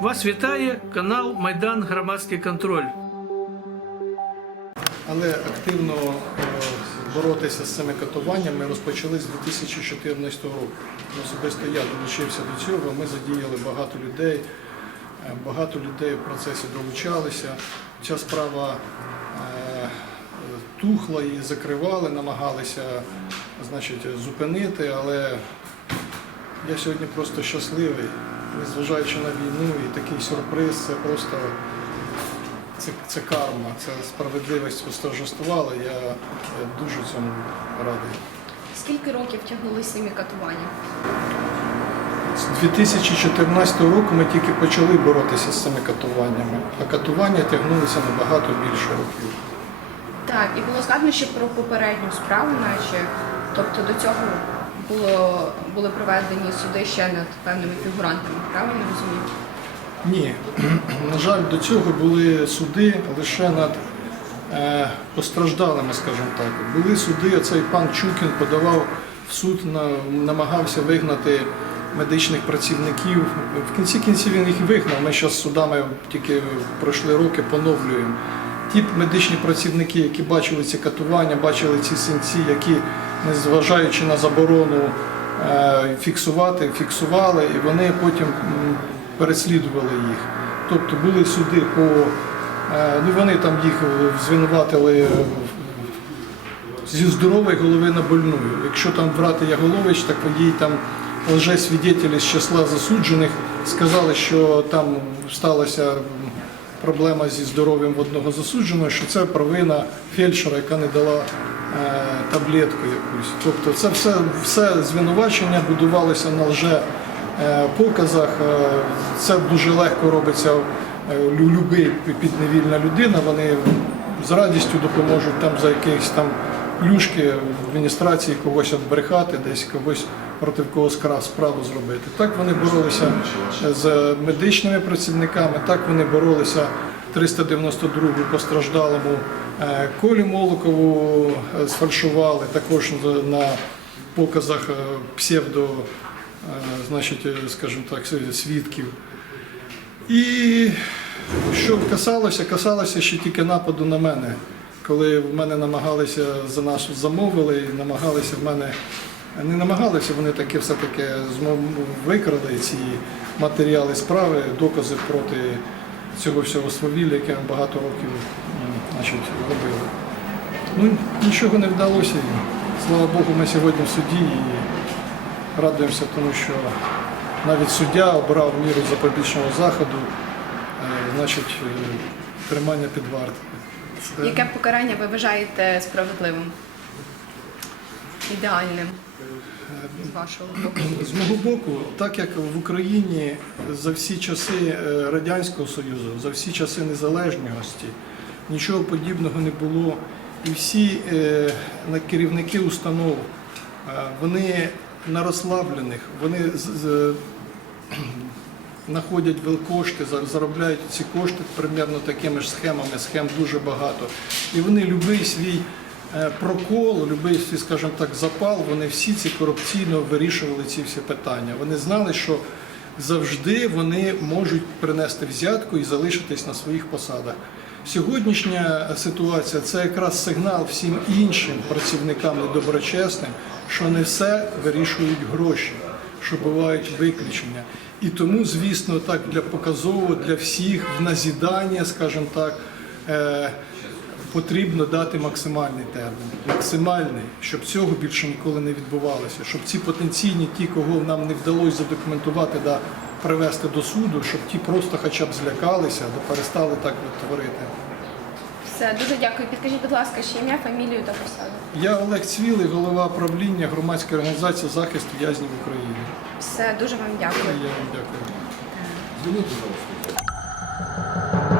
Вас вітає канал Майдан Громадський контроль. Але активно е, боротися з цими катуваннями розпочали з 2014 року. Особисто я долучився до цього. Ми задіяли багато людей. Е, Багато людей в процесі долучалися. Ця справа е, тухла і закривали, намагалися значить, зупинити, але я сьогодні просто щасливий, незважаючи на війну і такий сюрприз, це просто це, це карма, це справедливість восторжествувала. Я, я дуже цьому радий. Скільки років тягнулися самі катування? З 2014 року ми тільки почали боротися з цими катуваннями, а катування тягнулися набагато більше років. Так, і було сказано ще про попередню справу, наче тобто до цього було були проведені суди ще над певними фігурантами. Правильно розумію? Ні, на жаль, до цього були суди лише над е, постраждалими, скажімо так. Були суди, оцей пан Чукін подавав в суд, на, намагався вигнати медичних працівників. В кінці кінців він їх вигнав. Ми зараз судами тільки пройшли роки, поновлюємо. Ті медичні працівники, які бачили ці катування, бачили ці синці, які, незважаючи на заборону е, фіксувати, фіксували, і вони потім переслідували їх. Тобто були суди по е, ну вони там їх звинуватили зі здорової голови на больну. Якщо там брати Яголович, так їй там лжесвідетелі з числа засуджених сказали, що там сталася проблема зі здоров'ям одного засудженого, що це провина фельдшера, яка не дала е, таблетку якусь. Тобто це все, все звинувачення будувалося на лже е, показах. Е, Це дуже легко робиться лю- любий підневільна людина. Вони з радістю допоможуть там за якихось там плюшки в адміністрації когось відбрехати, десь когось проти когось справу зробити. Так вони боролися з медичними працівниками, так вони боролися 392 постраждалому е, Колі Молокову е, сфальшували також на показах е, псевдо, е, значить, е, скажімо так, свідків. І що касалося, касалося ще тільки нападу на мене, коли в мене намагалися за нас замовили, і намагалися в мене. Не намагалися, вони таки все-таки викрали ці матеріали справи, докази проти цього всього свавілля, яке ми багато років значить, робили. Ну, нічого не вдалося. Слава Богу, ми сьогодні в суді і радуємося, тому що навіть суддя обрав міру запобіжного заходу, е, значить, тримання під вартою. Це- Яке покарання ви вважаєте справедливим? Ідеальним з вашого боку? З мого боку, так як в Україні за всі часи е, Радянського Союзу, за всі часи незалежності, нічого подібного не було. І всі е, керівники установ, е, вони на розслаблених, вони знаходять кошти, заробляють ці кошти примерно такими ж схемами, схем дуже багато. І вони любий свій е, прокол, любий скажімо так, запал, вони всі ці корупційно вирішували ці всі питання. Вони знали, що завжди вони можуть принести взятку і залишитись на своїх посадах. Сьогоднішня ситуація це якраз сигнал всім іншим працівникам недоброчесним, що не все вирішують гроші, що бувають виключення. І тому, звісно, так для показово для всіх в назідання, скажімо так, е, потрібно дати максимальний термін, максимальний, щоб цього більше ніколи не відбувалося, щоб ці потенційні, ті, кого нам не вдалося задокументувати да привести до суду, щоб ті просто хоча б злякалися, да перестали так творити. Все, дуже дякую. Підкажіть, будь ласка, ще ім'я, фамілію та посаду. Я Олег Цвілий, голова правління громадської організації захист в'язнів України. Все, дуже вам дякую. Я вам дякую. вам дякую.